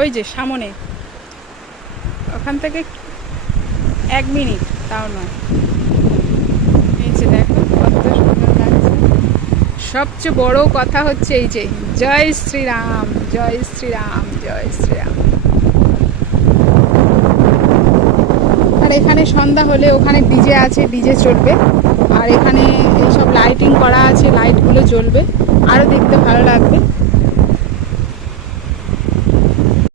ওই যে সামনে। ওখান থেকে এক মিনিট, তাও নয়। এই যে দেখো কত সুন্দর লাগছে। সবচেয়ে বড় কথা হচ্ছে এই যে, জয় শ্রীরাম জয় শ্রীরাম জয় শ্রীরাম। আর এখানে সন্ধ্যা হলে ওখানে ডিজে আছে, ডিজে চলবে। আর এখানে এইসব লাইটিং করা আছে লাইটগুলো জ্বলবে। আরও দেখতে ভালো লাগবে।